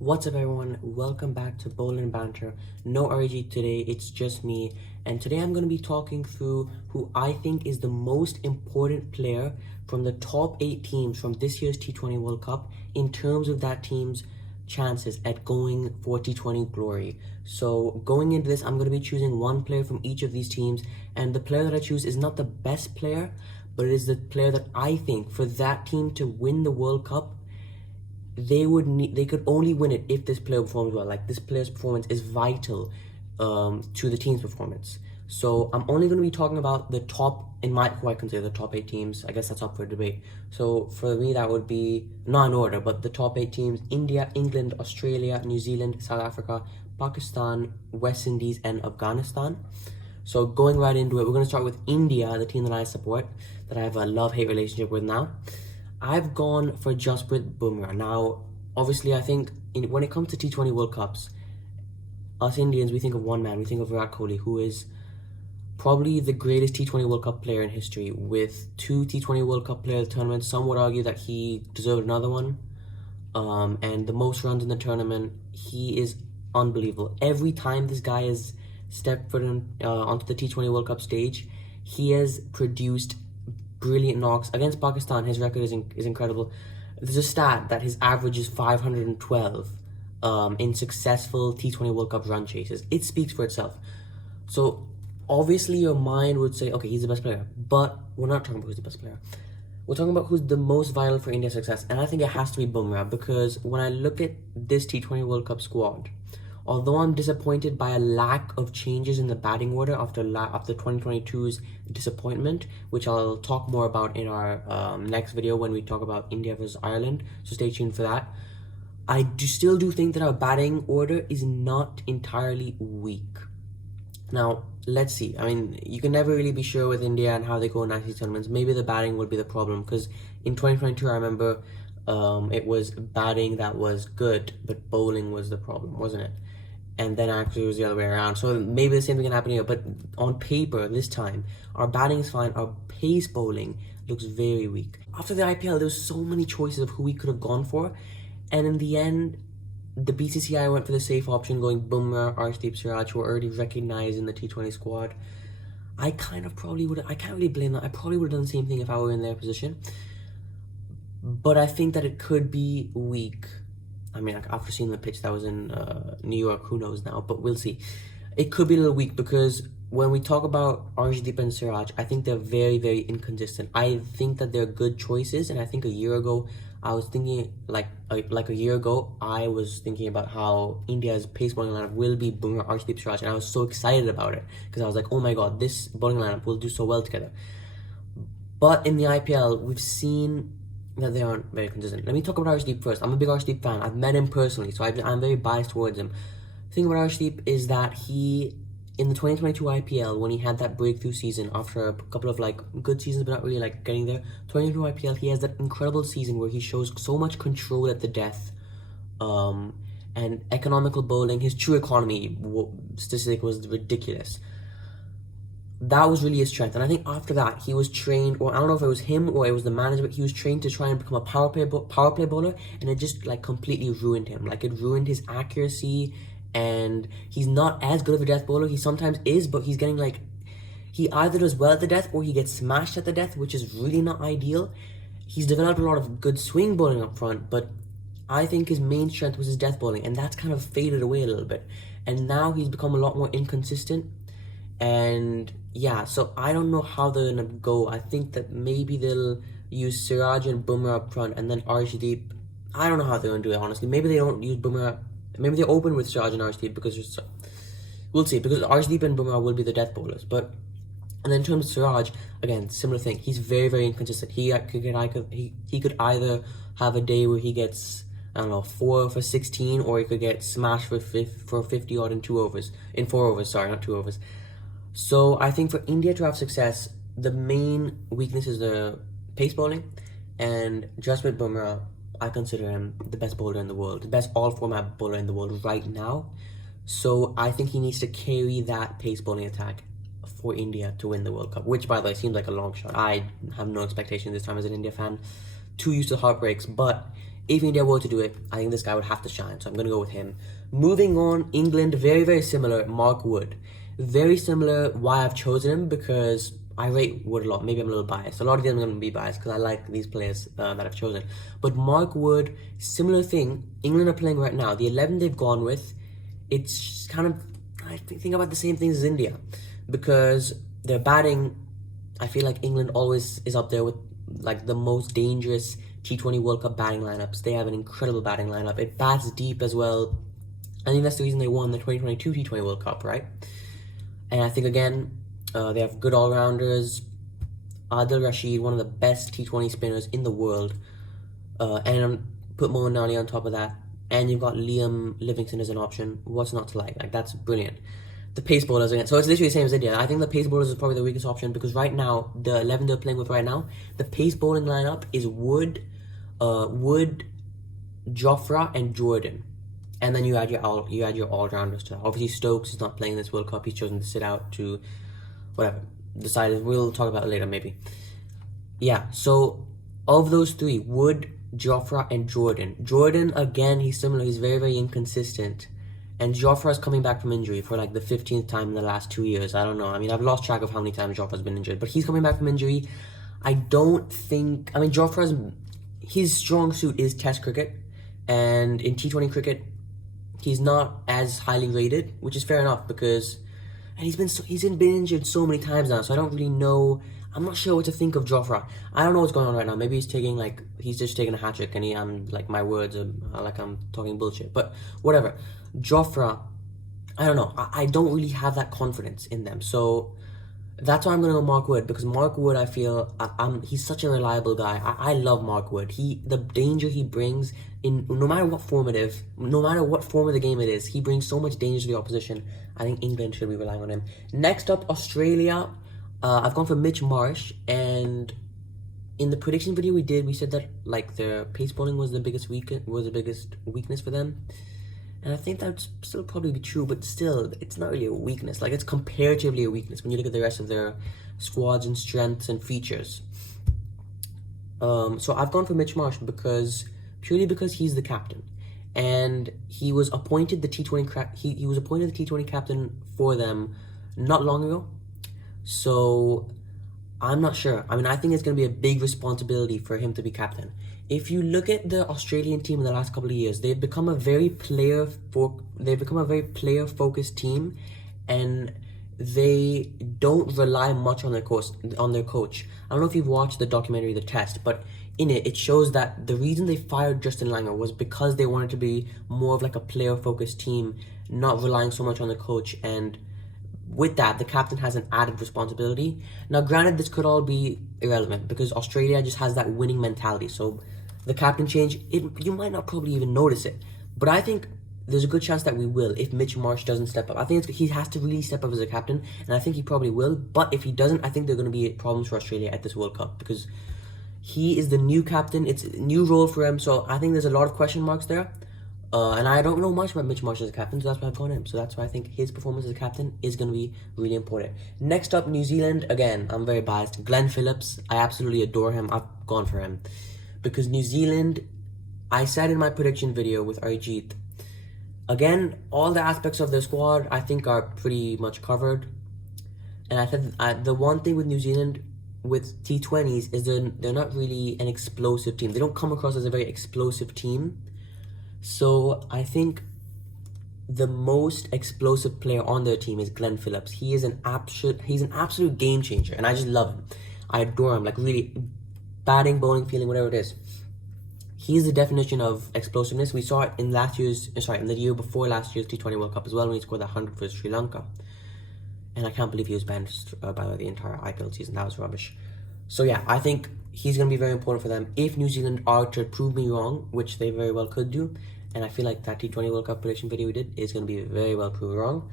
What's up everyone, welcome back to Bowling Banter. No RG today, it's just me, and today I'm going to be talking through who I think is the most important player from the top 8 teams from this year's T20 World Cup in terms of that team's chances at going for T20 glory. So going into this, I'm going to be choosing one player from each of these teams, and the player that I choose is not the best player, but it is the player that I think for that team to win the World Cup, they could only win it if this player performs well. Like, this player's performance is vital to the team's performance. So I'm only going to be talking about the top, who I consider the top 8 teams. I guess that's up for debate. So for me, that would be not in order, but the top 8 teams: India, England, Australia, New Zealand, South Africa, Pakistan, West Indies, and Afghanistan. So going right into it, we're going to start with India, the team that I support, that I have a love-hate relationship with now. I've gone for Jasprit Bumrah. Now, obviously, I think when it comes to T20 World Cups, us Indians, we think of one man. We think of Virat Kohli, who is probably the greatest T20 World Cup player in history, with 2 T20 World Cup player tournaments. Some would argue that he deserved another one. And the most runs in the tournament. He is unbelievable. Every time this guy has stepped foot onto the T20 World Cup stage, he has produced brilliant knocks. Against Pakistan, his record is incredible. There's a stat that his average is 512 in successful T20 World Cup run chases. It speaks for itself. So obviously your mind would say, okay, he's the best player, but we're not talking about who's the best player. We're talking about who's the most vital for India's success, and I think it has to be Bumrah, because when I look at this T20 World Cup squad, although I'm disappointed by a lack of changes in the batting order after 2022's disappointment, which I'll talk more about in our next video when we talk about India versus Ireland, so stay tuned for that. I still do think that our batting order is not entirely weak. Now, let's see. I mean, you can never really be sure with India and how they go in ICC tournaments. Maybe the batting would be the problem, because in 2022, I remember it was batting that was good, but bowling was the problem, wasn't it? And then actually it was the other way around. So maybe the same thing can happen here. But on paper, this time, our batting is fine. Our pace bowling looks very weak. After the IPL, there was so many choices of who we could have gone for. And in the end, the BCCI went for the safe option, going Bumrah, Arshdeep Siraj, who are already recognized in the T20 squad. I can't really blame that. I probably would have done the same thing if I were in their position. But I think that it could be weak. I mean, after seeing the pitch that was in New York, who knows now, but we'll see. It could be a little weak, because when we talk about Arshdeep and Siraj, I think they're very, very inconsistent. I think that they're good choices, and I think a year ago, I was thinking, I was thinking about how India's pace bowling lineup will be Bumrah, Arshdeep, Siraj, and I was so excited about it, because I was like, oh my god, this bowling lineup will do so well together. But in the IPL, we've seen that they aren't very consistent. Let me talk about Arshdeep first. I'm a big Arshdeep fan. I've met him personally, so I'm very biased towards him. The thing about Arshdeep is that he, in the 2022 IPL, when he had that breakthrough season after a couple of good seasons but not really getting there, 2022 IPL, he has that incredible season where he shows so much control at the death, and economical bowling. His true economy statistic was ridiculous. That was really his strength, and I think after that he was trained, or I don't know if it was him or it was the management, he was trained to try and become a power play bowler, and it just completely ruined him. It ruined his accuracy, and he's not as good of a death bowler. He sometimes is, but he's getting he either does well at the death or he gets smashed at the death, which is really not ideal. He's developed a lot of good swing bowling up front, but I think his main strength was his death bowling, and that's kind of faded away a little bit, and now he's become a lot more inconsistent. And yeah, so I don't know how they're gonna go. I think that maybe they'll use Siraj and Bumrah up front, and then Arshdeep. I don't know how they're gonna do it, honestly. Maybe they don't use Bumrah. Maybe they open with Siraj and Arshdeep, because we'll see. Because Arshdeep and Bumrah will be the death bowlers. But and then in terms of Siraj, again, similar thing. He's very, very inconsistent. He could either have a day where he gets, I don't know, 4 for 16, or he could get smashed for 50 odd in 4 overs. Sorry, not 2 overs. So I think for India to have success, the main weakness is the pace bowling, and Jasprit Bumrah, I consider him the best bowler in the world, the best all-format bowler in the world right now. So I think he needs to carry that pace bowling attack for India to win the World Cup, which, by the way, seems like a long shot. I have no expectation this time as an India fan. Too used to heartbreaks, but if India were to do it, I think this guy would have to shine. So I'm going to go with him. Moving on, England, very, very similar. Mark Wood. Very similar. Why I've chosen him, because I rate Wood a lot. Maybe I'm a little biased. A lot of them are going to be biased because I like these players that I've chosen. But Mark Wood, similar thing. England are playing right now. The 11 they've gone with, it's kind of, I think about the same things as India. Because their batting, I feel like England always is up there with like the most dangerous T20 World Cup batting lineups. They have an incredible batting lineup. It bats deep as well. I think that's the reason they won the 2022 T20 World Cup, right? And I think, again, they have good all-rounders. Adil Rashid, one of the best T20 spinners in the world. And put Moeen Ali on top of that. And you've got Liam Livingstone as an option. What's not to like? Like, that's brilliant. The pace bowlers again. So it's literally the same as India. I think the pace bowlers is probably the weakest option because right now, the 11 they're playing with right now, the pace bowling lineup is Wood, Jofra, and Jordan. And then you add your all-rounders to that. Obviously, Stokes is not playing this World Cup. He's chosen to sit out to whatever. Decided. We'll talk about it later, maybe. Yeah, so of those three, Wood, Jofra, and Jordan. Jordan, again, he's similar. He's very, very inconsistent. And Jofra's coming back from injury for like the 15th time in the last 2 years. I don't know. I mean, I've lost track of how many times Jofra's been injured. But he's coming back from injury. I don't think... I mean, Jofra's... His strong suit is Test cricket. And in T20 cricket, he's not as highly rated, which is fair enough because... And he's been injured so many times now, so I don't really know... I'm not sure what to think of Jofra. I don't know what's going on right now. Maybe he's just taking a hat-trick and I'm talking bullshit. But whatever. Jofra, I don't know. I don't really have that confidence in them. So that's why I'm going to go Mark Wood. Because Mark Wood, I feel, he's such a reliable guy. I love Mark Wood. The danger he brings, no matter what form of the game it is, he brings so much danger to the opposition. I think England should be relying on him. Next up, Australia. I've gone for Mitch Marsh, and in the prediction video we did, we said that like their pace bowling was the biggest weakness for them, and I think that'd still probably be true. But still, it's not really a weakness. Like, it's comparatively a weakness when you look at the rest of their squads and strengths and features. So I've gone for Mitch Marsh purely because he's the captain, and he was appointed the T20 he was appointed the T20 captain for them not long ago. So, I'm not sure. I mean, I think it's going to be a big responsibility for him to be captain. If you look at the Australian team in the last couple of years, they've become a very player-focused team, and they don't rely much on their coach. I don't know if you've watched the documentary The Test, but in it shows that the reason they fired Justin Langer was because they wanted to be more of like a player-focused team, not relying so much on the coach. And with that, the captain has an added responsibility. Now, granted, this could all be irrelevant because Australia just has that winning mentality. So, the captain change, you might not probably even notice it. But I think there's a good chance that we will if Mitch Marsh doesn't step up. I think he has to really step up as a captain, and I think he probably will. But if he doesn't, I think there are going to be problems for Australia at this World Cup because he is the new captain. It's a new role for him. So, I think there's a lot of question marks there. And I don't know much about Mitch Marsh as a captain, so that's why I've gone him. So that's why I think his performance as a captain is going to be really important. Next up, New Zealand. Again, I'm very biased. Glenn Phillips, I absolutely adore him. I've gone for him. Because New Zealand, I said in my prediction video with Arijit, again, all the aspects of their squad I think are pretty much covered. And I said the one thing with New Zealand with T20s is they're not really an explosive team. They don't come across as a very explosive team. So I think the most explosive player on their team is Glenn Phillips. He's an absolute game changer, and I just love him. I adore him, like really batting, bowling, fielding, whatever it is. He's the definition of explosiveness. We saw it in the year before last year's T20 World Cup as well when he scored that 100 for Sri Lanka. And I can't believe he was banned by the entire IPL season. That was rubbish. So yeah, I think he's going to be very important for them. If New Zealand are to prove me wrong, which they very well could do, and I feel like that T20 World Cup prediction video we did is going to be very well proved wrong,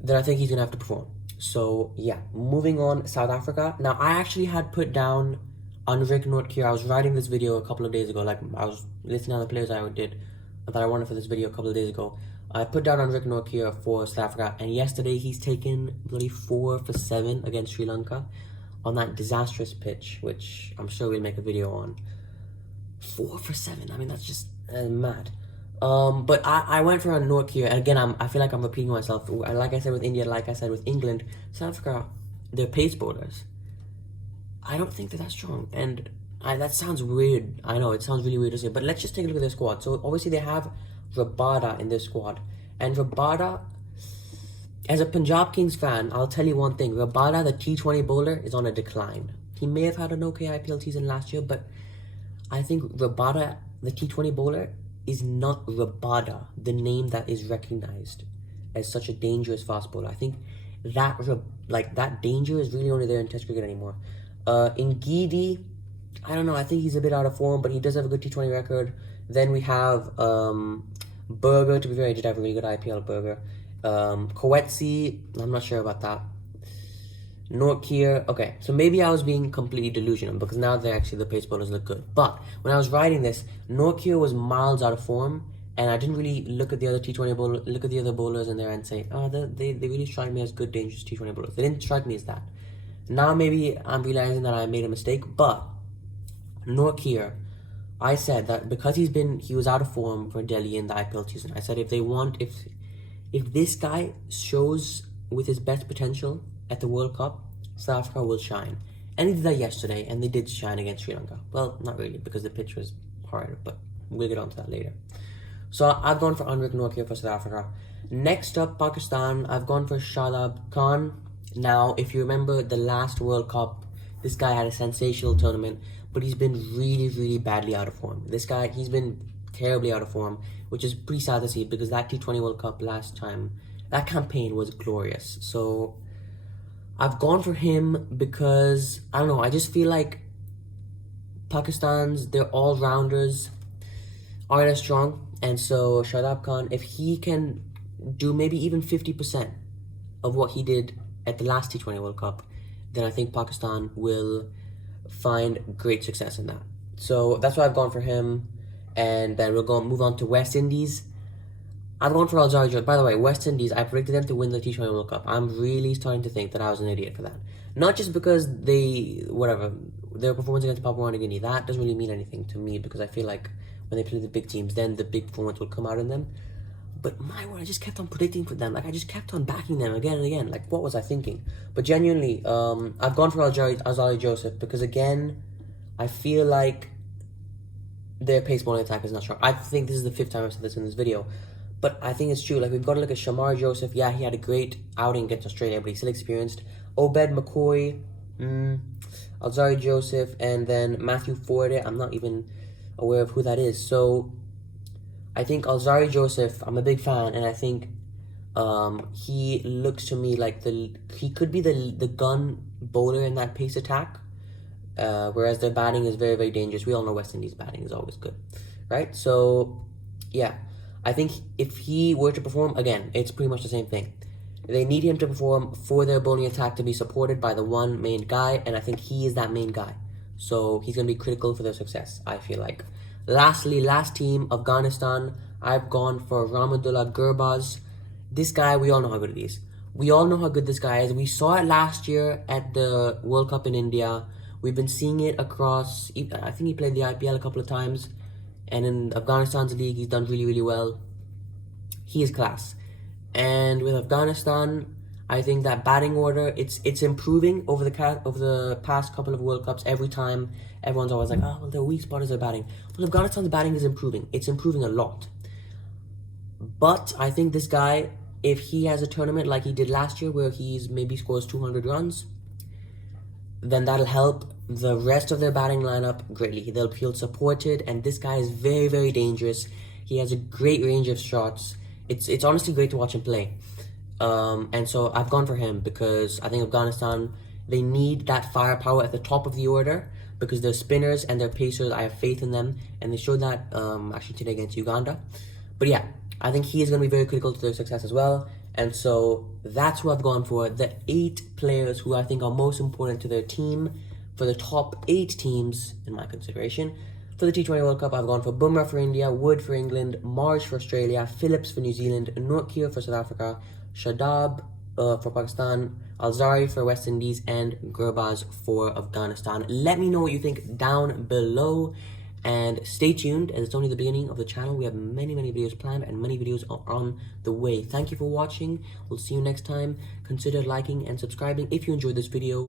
then I think he's going to have to perform. So yeah, moving on, South Africa. Now, I actually had put down Anrich Nortje. I was writing this video a couple of days ago. Like, I was listening to the players that I wanted for this video a couple of days ago. I put down Anrich Nortje for South Africa, and yesterday he's taken bloody 4 for 7 against Sri Lanka on that disastrous pitch, which I'm sure we'll make a video on. 4 for 7. I mean, that's just mad. But I went for a North here, and again, I feel like I'm repeating myself. Like I said with India, like I said with England, South Africa, they're pace bowlers. I don't think they're that strong, and that sounds weird. I know it sounds really weird to say, but let's just take a look at their squad. So obviously they have Rabada in their squad, and Rabada, as a Punjab Kings fan, I'll tell you one thing: Rabada, the T20 bowler, is on a decline. He may have had an okay IPL season last year, but I think Rabada, the T20 bowler, is not Rabada, the name that is recognized as such a dangerous fast bowler. I think that danger is really only there in Test cricket anymore. In Gidi, I don't know. I think he's a bit out of form, but he does have a good T20 record. Then we have Berger. To be fair, he did have a really good IPL. Berger. Coetzee, I'm not sure about that. Nortje, okay, so maybe I was being completely delusional because now the pace bowlers look good. But when I was writing this, Nortje was miles out of form, and I didn't really look at the other T20 bowlers, look at the other bowlers in there and say, oh, they really strike me as good, dangerous T20 bowlers. They didn't strike me as that. Now maybe I'm realizing that I made a mistake, but Nortje, I said that because he was out of form for Delhi in the IPL season. I said if this guy shows with his best potential at the World Cup, South Africa will shine. And he did that yesterday, and they did shine against Sri Lanka. Well, not really, because the pitch was hard, but we'll get onto that later. So I've gone for Anrik Nortje for South Africa. Next up, Pakistan, I've gone for Shadab Khan. Now, if you remember the last World Cup, this guy had a sensational tournament, but he's been really, really badly out of form. This guy, he's been terribly out of form, which is pretty sad to see because that T20 World Cup last time, that campaign was glorious. So I've gone for him because, I don't know, I just feel like their all-rounders aren't as strong. And so Shadab Khan, if he can do maybe even 50% of what he did at the last T20 World Cup, then I think Pakistan will find great success in that. So that's why I've gone for him. And then we'll move on to West Indies. I've gone for Alzari Joseph. By the way, West Indies, I predicted them to win the T20 World Cup. I'm really starting to think that I was an idiot for that. Not just because their performance against Papua New Guinea, that doesn't really mean anything to me because I feel like when they play the big teams, then the big performance will come out in them. But my word, I just kept on predicting for them. Like, I just kept on backing them again and again. Like, what was I thinking? But genuinely, I've gone for Alzari Joseph because, again, I feel like their pace bowling attack is not strong. I think this is the 5th time I've said this in this video. But I think it's true. Like, we've got to look at Shamar Joseph. Yeah, he had a great outing against Australia, but he's still experienced. Obed McCoy, Alzari Joseph, and then Matthew Forde. I'm not even aware of who that is. So I think Alzari Joseph, I'm a big fan, and I think he looks to me like he could be the gun bowler in that pace attack, whereas their batting is very, very dangerous. We all know West Indies batting is always good, right? So, yeah, I think if he were to perform, again, it's pretty much the same thing. They need him to perform for their bowling attack to be supported by the one main guy, and I think he is that main guy. So he's going to be critical for their success, I feel like. Lastly, last team, Afghanistan. I've gone for Rahmatullah Gurbaz. This guy, we all know how good he is. We all know how good this guy is. We saw it last year at the World Cup in India. We've been seeing it across, I think he played the IPL a couple of times. And in Afghanistan's league, he's done really, really well. He is class. And with Afghanistan, I think that batting order, it's improving over the past couple of World Cups. Every time, everyone's always like, oh, well, their weak spot is their batting. Well, Afghanistan's batting is improving. It's improving a lot. But I think this guy, if he has a tournament like he did last year where he's maybe scores 200 runs, then that'll help the rest of their batting lineup greatly. They'll feel supported, and this guy is very, very dangerous. He has a great range of shots. It's honestly great to watch him play. And so I've gone for him because I think Afghanistan, they need that firepower at the top of the order because their spinners and their pacers, I have faith in them, and they showed that actually today against Uganda. But yeah, I think he is going to be very critical to their success as well. And so that's who I've gone for, the 8 players who I think are most important to their team for the top 8 teams in my consideration. For the T20 World Cup, I've gone for Bumrah for India, Wood for England, Marsh for Australia, Phillips for New Zealand, Nortje for South Africa, Shadab for Pakistan, Alzari for West Indies, and Gurbaz for Afghanistan. Let me know what you think down below. And stay tuned, as it's only the beginning of the channel. We have many videos planned and many videos are on the way. Thank you for watching. We'll see you next time. Consider liking and subscribing if you enjoyed this video.